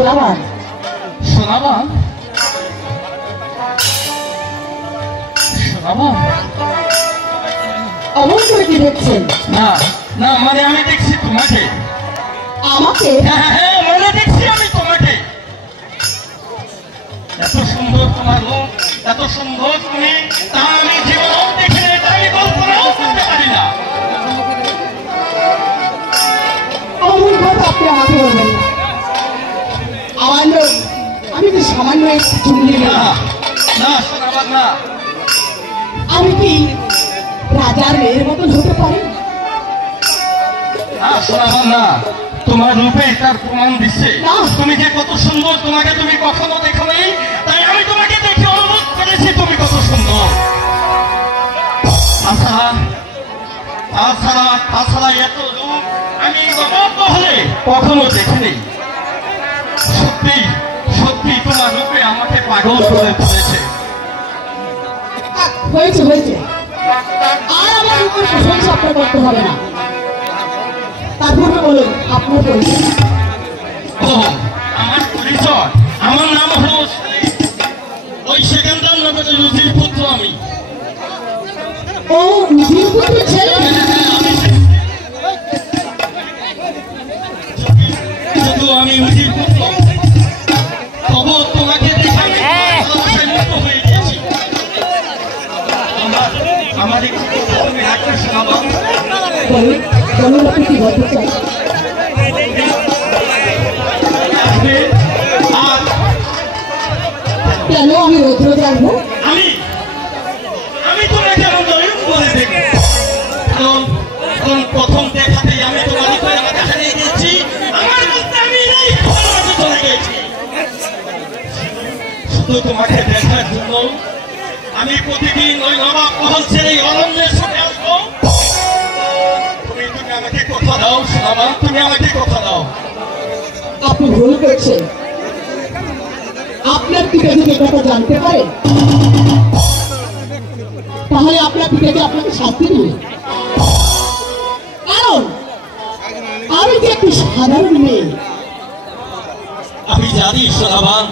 সোনাবান সোনাবান সোনাবান অমন করে কি দেখছেন? না না মানে আমি দেখছি তোমাকে। আমাকে? হ্যাঁ হ্যাঁ মানে দেখছি আমি তোমাকে। এত সুন্দর তোমার রূপ, এত সুন্দর তুমি, তা আমি জীবনেও দেখি না, এটা আমি কল্পনাও করতে পারি না। অমন কথা আপনি আমাকে বলবেন না। আমার লোক আমি তো সামান্য একটু চুমলি না না সোনাবান না। আমি কি রাজার মেয়ের মতন হতে পারি? না সোনাবান না, তোমার রূপে তার প্রমাণ দিচ্ছে। না। তুমি যে কত সুন্দর, তোমাকে তুমি কখনো দেখো নাই, তাই আমি তোমাকে দেখে অনুভব করেছি তুমি কত সুন্দর। তাছাড়া তাছাড়া তাছাড়া এত রূপ আমি নবাব মহলে কখনো দেখিনি। সত্যি সত্যি তোমার রূপে আমাকে পাগল করে তুলেছে। হয়েছে হয়েছে, আর আমার উপর প্রশংসা আপনার করতে হবে না। তারপরে বলুন আপনার পরিচয়। ও আমার পরিচয়, আমার নাম হলো ওই সেকেন্দার নগরের রুজির পুত্র আমি। ও উজির পুত্র ছেলে? শুধু আমি উজির পুত্র, তবু তোমাকে দেখে আমি ভালোবাসায় মুক্ত হয়ে গেছি। আমার একটু কথা তুমি রাখবে শোনাবান? বলুন বলুন আপনি কি বলতে চান? আর কেন আমি রৌদ্র জানবো? আমি আমি তোমাকে আমার নয়ন করে দেখি। কারণ কারণ প্রথম দেখাতেই আমি তোমার উপরে আমাকে হারিয়ে গেছি। আমার বলতে আমি নেই, ভালোবাসা চলে গেছি। শুধু তোমাকে দেখার জন্য আমি প্রতিদিন ওই নবাব মহল ছেড়ে অরণ্যে ছুটে আসবো। তুমি তুমি আমাকে কথা দাও সোনাবান, তুমি আমাকে কথা দাও। আপনি ভুল করছেন। আপনার পিতা যদি কথা জানতে পারে তাহলে আপনার পিতাকে আপনাকে শাস্তি দিবে। কারণ আমি যে একটি সাধারণ মেয়ে। আমি জানি সোনাবান,